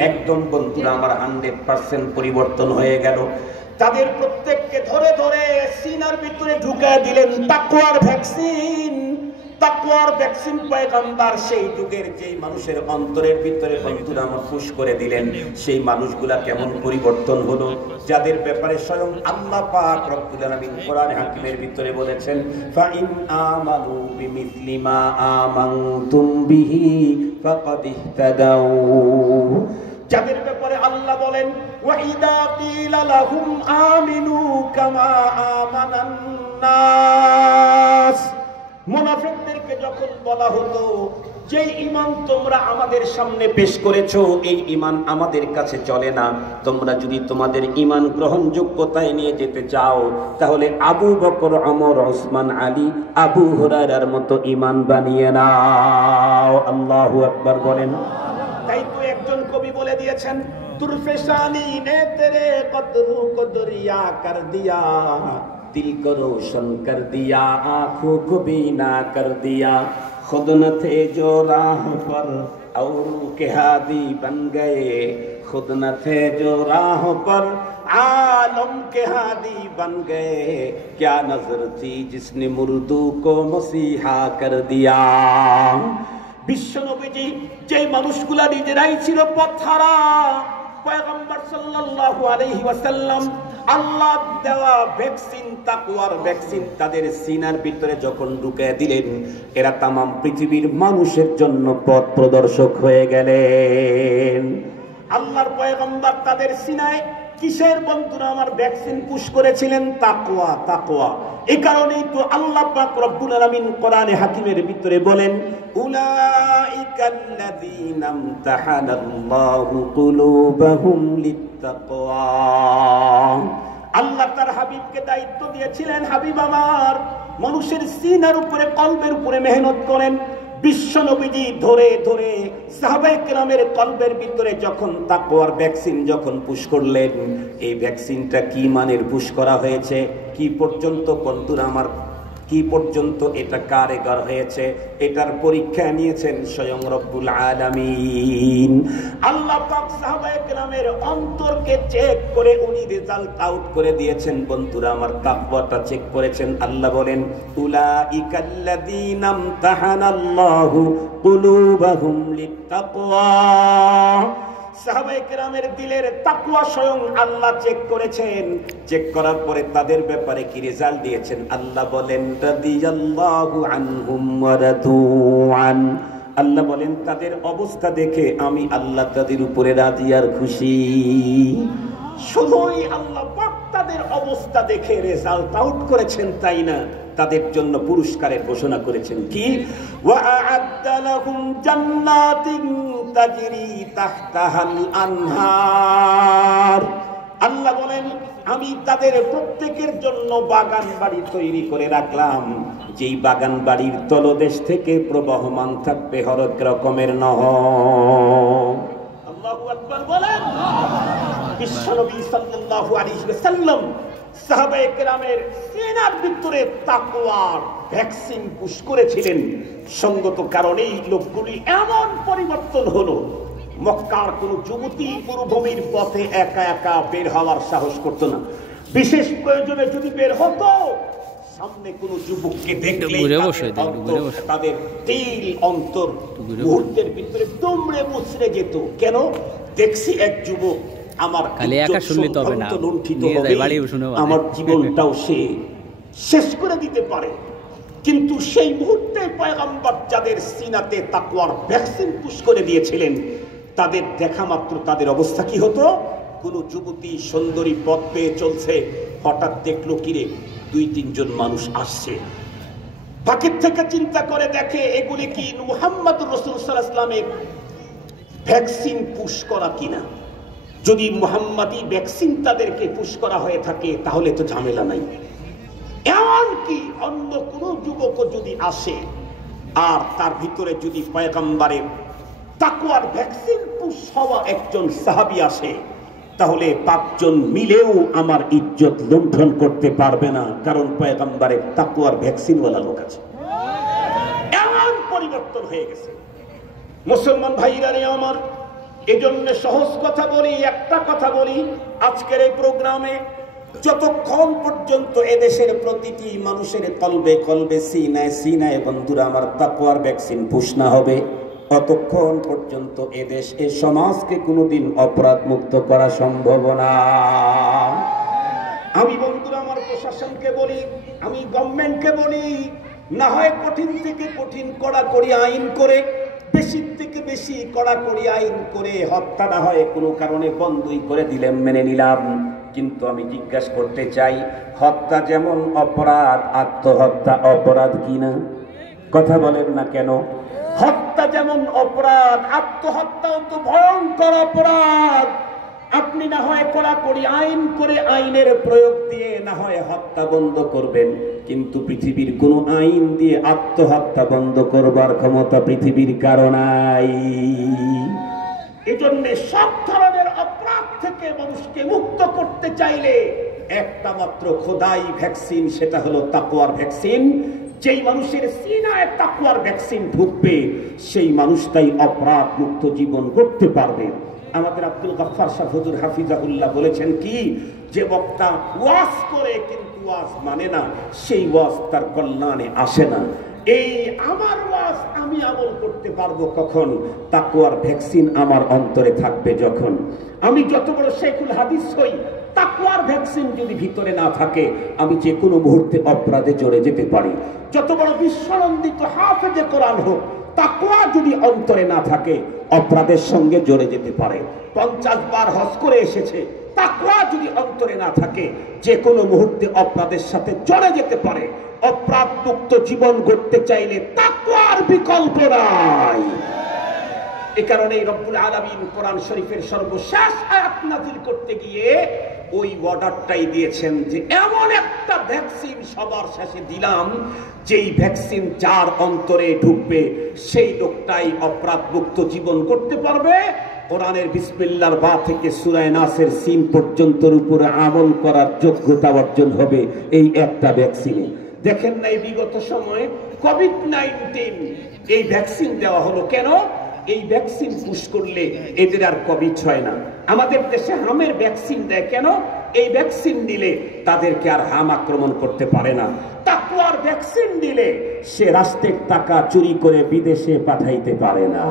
একদম বন্ধুরা আমার 100% পরিবর্তন হয়ে গেল। তাদের প্রত্যেককে ধরে ধরে সিনার ভিতরে ঢুকায় দিলেন তাকওয়ার ভ্যাকসিন। তাকওয়ার ভ্যাকসিন পয়গম্বর সেই যুগের যেই মানুষের অন্তরের ভিতরে বন্ধুরা আমার পুশ করে দিলেন, সেই মানুষগুলা কেমন পরিবর্তন হলো, যাদের ব্যাপারে স্বয়ং আল্লাহ পাক রব্বুল আলামিন কোরআনে হাকিমের ভিতরে বলেছেন, ফাইন আমানু বিমিসলি মা আমানতুম বিহি ফাকাদ ইহতাদাউ। যাদের ব্যাপারে আল্লাহ বলেন, ওয়াইদা কিলা লাহুম আমিনু কামা আমানান নাস। মুনাফিকদেরকে যখন বলা হতো যে ঈমান তোমরা আমাদের সামনে পেশ করেছো, এই ঈমান আমাদের কাছে চলে না, তোমরা যদি তোমাদের ঈমান গ্রহণযোগ্যতায় নিয়ে যেতে চাও তাহলে আবু বকর, ওমর, ওসমান, আলী, আবু হুরায়রার মতো ঈমান বানিয়ে নাও। আল্লাহু আকবার বলেন। তাই তো একজন কবি বলে দিয়েছেন, তুরফেশানি নে তেরে কদরু কদরিয়া কর দিয়া, दिल को रोशन कर दिया, आंखों को बीना कर दिया, खुद न थे जो राह पर औरों के हादी बन गए, खुद न थे जो राह पर आलम के हादी बन गए, क्या नजर थी जिसने मुर्दू को मसीहा कर दिया। বিশ্ব নবীজি যে মানুষগুলা নিজেরাই ছিল পথহারা, পয়গম্বর সাল্লাল্লাহু আলাইহি ওয়াসাল্লাম আল্লাহ দেওয়া ভ্যাকসিন, তাকওয়ার ভ্যাকসিন তাদের সিনার ভিতরে যখন ঢুকিয়ে দিলেন, এরা তাম পৃথিবীর মানুষের জন্য পথ প্রদর্শক হয়ে গেলেন। আল্লাহর পয়গম্বর তাদের সিনায় কিসের বন্ধুরা আমার ভ্যাকসিন পুশ করেছিলেন? তাকওয়া। তাকওয়া। এই কারণেই তো আল্লাহ পাক রব্বুল আলামিন কোরআনে হাকিমের ভিতরে বলেন, উলাইকাল্লাযীনা ইমতাহানাল্লাহু কুলুবাহুম লিত্তাকওয়া। আল্লাহ তার হাবিবকে দায়িত্ব দিয়েছিলেন, হাবিব আমার মানুষের সিনার উপরে, কলবের উপরে মেহনত করেন। বিশ্ব নবীজি ধরে ধরে সাহাবায়ে কেরামের কলবের ভিতরে যখন তাকওয়ার ভ্যাকসিন যখন পুশ করলেন, এই ভ্যাকসিনটা কি মানের পুশ করা হয়েছে, কি পর্যন্ত বন্ধুরা আমার, কি পর্যন্ত এটা কার্যকর হয়েছে, এটার পরীক্ষা নিয়েছেন স্বয়ং রব্বুল আলামিন। আল্লাহ পাক সাহাবায়ে কেরামের অন্তরকে চেক করে উনি রেজাল্ট আউট করে দিয়েছেন বন্ধুরা আমার, তাকওয়াটা চেক করেছেন। আল্লাহ বলেন, উলাইকাল্লাযীনা ইমতাহানাল্লাহু কুলুবাহুম লিত্তাকওয়া। সাহাবায়ে কেরামের দিলের তাকওয়া স্বয়ং আল্লাহ চেক করেছেন। চেক করার পরে তাদের ব্যাপারে কি রেজাল্ট দিয়েছেন আল্লাহ বলেন, রাদিয়াল্লাহু আনহুম ওয়া রাদু আন। আল্লাহ বলেন তাদের অবস্থা দেখে আমি আল্লাহ তাদের উপরে রাজি আর খুশি। শুধুই আল্লাহ পাক তাদের অবস্থা দেখে রেজাল্ট আউট করেছেন তাই না, তাদের জন্য পুরস্কারের ঘোষণা করেছেন কি, ওয়া আ'আদ্দা লাহুম জান্নাতিন তাজরি তাহতাহাল আনহার। আল্লাহ বলেন আমি তাদের প্রত্যেকের জন্য বাগান বাড়ি তৈরি করে রাখলাম, যেই বাগান বাড়ির তলদেশ থেকে প্রবাহমান থাকবে হরেক রকমের নহর। আল্লাহু আকবার বলেন। বিশ্বনবী সাল্লাল্লাহু আলাইহি ওয়াসাল্লাম সাহাবায়ে কেরামের সিনার ভিতরে তাকওয়ার ভ্যাকসিন পুশ করেছিলেন। সঙ্গত কারণেই লোকগুলি এমন পরিবর্তন হলো, মক্কার কোন যুবতী মরুভূমির পথে একা একা বের হওয়ার সাহস করত না। বিশেষ প্রয়োজনে যদি বের হতো, সামনে কোন যুবককে দেখলে তাদের দিল অন্তর মুহূর্তের ভিতরে দুমড়ে মুচড়ে যেত। কেন? দেখছি এক যুবক আমার আমার জীবনটাও সে শেষ করে দিতে পারে। কিন্তু সেই মুহূর্তে পয়গম্বর যাদের সিনাতে তাকওয়ার ভ্যাকসিন পুশ করে দিয়েছিলেন, তাদের দেখা মাত্র তাদের অবস্থা কি হতো? কোন যুবতী সুন্দরী পথ পেয়ে চলছে, হঠাৎ দেখলো কিরে 2-3 জন মানুষ আসছে, বাকির থেকে চিন্তা করে দেখে এগুলি কি মুহাম্মদুর রাসূলুল্লাহ সাল্লাল্লাহু আলাইহি ওয়াসাল্লামের ভ্যাকসিন পুশ করা কিনা। যদি মুহাম্মাদি ভ্যাকসিন তাদেরকে পুশ করা হয়ে থাকে তাহলে তো ঝামেলা নাই। এমনকি অন্য কোন যুবক যদি আসে আর তার ভিতরে যদি পয়গম্বরের তাকওয়ার ভ্যাকসিন পুশ হওয়া একজন সাহাবী আসে, তাহলে 5 জন মিলেও আমার ইজ্জত লুণ্ঠন করতে পারবে না, কারণ পয়গম্বরের তাকওয়ার ভ্যাকসিন ওয়ালা লোক আছে। এমন পরিবর্তন হয়ে গেছে। মুসলমান ভাইরা রে আমার, এজন্য সহজ কথা বলি, একটা কথা বলি, আজকের এই প্রোগ্রামে যতক্ষণ পর্যন্ত এদেশের প্রতিটি মানুষের কলবে কলবে সিনায় সিনায় বন্ধুরা আমার তাকওয়ার ভ্যাকসিন পুশ না হবে, ততক্ষণ পর্যন্ত এদেশ এই সমাজকে কোনোদিন অপরাধ মুক্ত করা সম্ভব না। আমি বন্ধুরা আমার প্রশাসনকে বলি, আমি গভর্নমেন্টকে বলি, না হয় কঠিন থেকে কঠিন কড়াকড়ি আইন করে, বেশি থেকে বেশি কড়াকড়ি আইন করে হত্যা না হয় কোনো কারণে বন্ধই করে দিলেন, মেনে নিলাম। কিন্তু আমি জিজ্ঞাসা করতে চাই, হত্যা যেমন অপরাধ, আত্মহত্যা অপরাধ কিনা? কথা বলেন না কেন? হত্যা যেমন অপরাধ, আত্মহত্যাও তো ভয়ঙ্কর অপরাধ। আপনি না হয় কড়াকড়ি আইন করে, আইনের প্রয়োগ দিয়ে না হয় হত্যা বন্ধ করবেন, কিন্তু পৃথিবীর কোন আইন দিয়ে আত্মহত্যা বন্ধ করবার ক্ষমতা পৃথিবীর কারো নাই। এজন্য সব ধরনের অপরাধ থেকে মানুষকে মুক্ত করতে চাইলে একটা মাত্র খোদাই ভ্যাকসিন, সেটা হলো তাকওয়ার ভ্যাকসিন। যেই মানুষের সিনায় তাকওয়ার ভ্যাকসিন ঢুকবে, সেই মানুষটাই অপরাধ মুক্ত জীবন গড়তে পারবে। আমাদের আব্দুল গফফার সাহেব হুজুর হাফিজাহুল্লাহ বলেছেন কি, যে বক্তা ওয়াজ করে কিন্তু ওয়াজ মানে না, সেই ওয়াজ তার কল্যাণে আসে না। এই আমার ওয়াজ আমি আমল করতে পারবো কখন? তাকওয়ার ভ্যাকসিন আমার অন্তরে থাকবে যখন। আমি যত বড় শেখুল হাদিস হই, তাকওয়ার ভ্যাকসিন যদি ভিতরে না থাকে, আমি যে কোনো মুহূর্তে অপরাধে জড়ে যেতে পারি। যত বড় বিশ্বনন্দিত হাফেজে কোরআন হোক, তাকওয়া যদি অন্তরে না থাকে, অপরাধের সঙ্গে জড়ে যেতে পারে। 50 বার হজ করে এসেছে, তাকওয়া যদি অন্তরে না থাকে, যে কোনো মুহূর্তে অপরাধের সাথে জড়ে যেতে পারে। অপরাধ মুক্ত জীবন গড়তে চাইলে তাকওয়ার বিকল্প নাই। এ কারণেই রব্বুল আলামিন কোরআন শরীফের সর্বশেষ আয়াত নাযিল করতে গিয়ে ওই অর্ডারটাই দিয়েছেন যে এমন একটা ভ্যাকসিন সবার শেষে দিলাম, যেই ভ্যাকসিন যার অন্তরে ঢুকবে, সেই লোকটাই অপরাধ মুক্ত জীবন করতে পারবে। কোরআনের বিসমিল্লাহর বা থেকে সূরা নাসের সিন পর্যন্তর উপরে আমল করার যোগ্যতা অর্জন হবে এই একটা ভ্যাকসিনে। দেখেন না, এই বিগত সময়ে কোভিড-19 এই ভ্যাকসিন দেওয়া হলো কেন? এই ভ্যাকসিন পুশ করলে এদের আর কোভিড হয় না। আমাদের দেশে হামের ভ্যাকসিন দেয় কেন? এই ভ্যাকসিন দিলে তাদেরকে আর হাম আক্রমণ করতে পারে না। তাকওয়ার ভ্যাকসিন দিলে সে রাষ্ট্রের টাকা চুরি করে বিদেশে পাঠাইতে পারে না।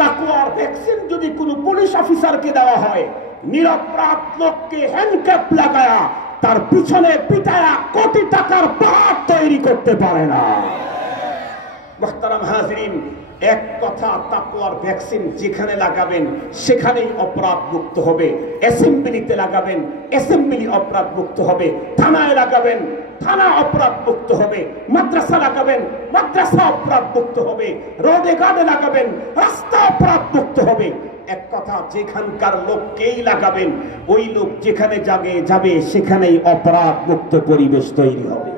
তাকওয়ার ভ্যাকসিন যদি কোনো পুলিশ অফিসারকে দেওয়া হয়, নিরপরাধ লোককে হ্যান্ডক্যাপ লাগায়া তার পিছনে পিটায়া কোটি টাকার পাহাড় তৈরি করতে পারে না। মুহতারাম হাজিরিন, এক কথা, তাকওয়ার ভ্যাকসিন যেখানে লাগাবেন সেখানেই অপরাধ মুক্ত হবে। অ্যাসেম্বলিতে লাগাবেন, অ্যাসেম্বলি অপরাধ মুক্ত হবে। থানায় লাগাবেন, থানা অপরাধ মুক্ত হবে। মাদ্রাসা লাগাবেন, মাদ্রাসা অপরাধ মুক্ত হবে। রোডে ঘাটে লাগাবেন, রাস্তা অপরাধ মুক্ত হবে। এক কথা, যেখানকার লোককেই লাগাবেন, ওই লোক যেখানে যাবে সেখানেই অপরাধ মুক্ত পরিবেশ তৈরি হবে।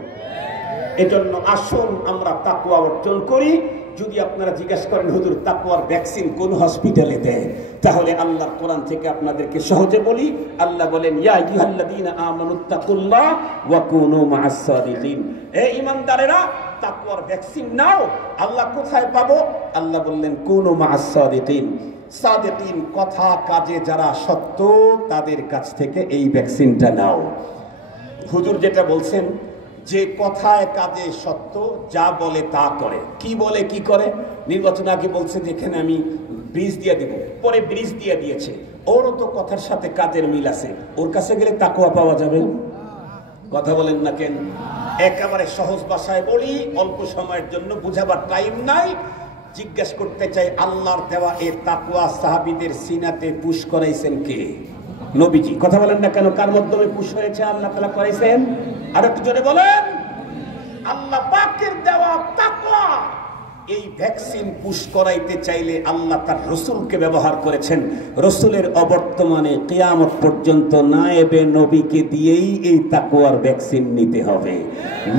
এজন্য আসুন আমরা তাকওয়া অর্জন করি। যদি আপনারা জিজ্ঞাসা করেন হুজুর তাকওয়ার ভ্যাকসিন কোন হসপিটালে দেয়, তাহলে আল্লাহর কোরআন থেকে আপনাদেরকে সহজে বলি। আল্লাহ বলেন, ইয়া আইয়ুহাল্লাযীনা আমানুত্তাকুল্লাহ ওয়া কুনু মা'আস সাদিকিন। হে ঈমানদারেরা, তাকওয়ার ভ্যাকসিন নাও। আল্লাহ কোথায় পাবো? আল্লাহ বললেন, কুনু মা'আস সাদিকিন। সাদিকিন, কথা কাজে যারা সত্য, তাদের কাছ থেকে এই ভ্যাকসিনটা নাও। হুজুর যেটা বলছেন যে কথায় কাজে সত্য, যা বলে তা করে। কি বলে কি করে? নির্বাচন আগে বলছে যে এখানে আমি ব্রিজ দিয়ে দেব, পরে ব্রিজ দিয়ে দিয়েছে। ওরও তো কথার সাথে কাজের মিল আছে, ওর কাছে গেলে তাকওয়া পাওয়া যাবে। কথা বলেন না কেন? একেবারে সহজ ভাষায় বলি, অল্প সময়ের জন্য বুঝাবার টাইম নাই। জিজ্ঞেস করতে চাই, আল্লাহর দেওয়া এই তাকওয়া সাহাবীদের সিনাতে পুশ করাইছেন কে? নবীজি। কথা বলেন না কেন? কার মাধ্যমে পুশ হয়েছে? আল্লাহ তাআলা করেছেন। আর একটু জোরে বলেন। আল্লাহ পাকের দেওয়া তাকওয়া এই ভ্যাকসিন পুশ করাইতে চাইলে আল্লাহ তার রসুলকে ব্যবহার করেছেন। রসুলের অবর্তমানে কিয়ামত পর্যন্ত নায়েবে নবীকে দিয়েই এই তাকওয়ার ভ্যাকসিন নিতে হবে।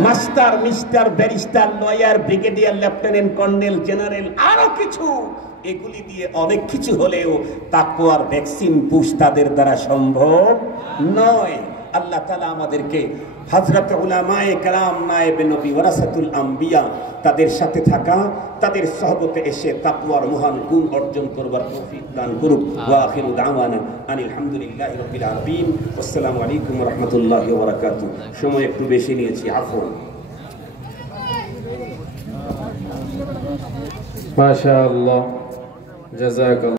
Master, mister, barrister, lawyer, brigadier, lieutenant, colonel, general, আরো কিছু, এগুলি দিয়ে অনেক কিছু হলেও তাকওয়ার ভ্যাকসিন পুশ তাদের দ্বারা সম্ভব নয়। আল্লাহ তাআলা আমাদেরকে হযরত উলামায়ে কেরাম নায়েবে নবী ওয়ারাসাতুল আম্বিয়া তাদের সাথে থাকা, তাদের সহবতে এসে তাকওয়ার মহান গুণ অর্জন করবার তৌফিক দান করুক। ওয়া আখিরু দাওয়ানা আনিল হামদুলিল্লাহি রাব্বিল আলামিন। আসসালামু আলাইকুম ওয়া রাহমাতুল্লাহি ওয়া বারাকাতুহু। সময় একটু বেশি নিয়েছি, আফওয়ান। মাশাআল্লাহ, জাযাকাল্লাহ।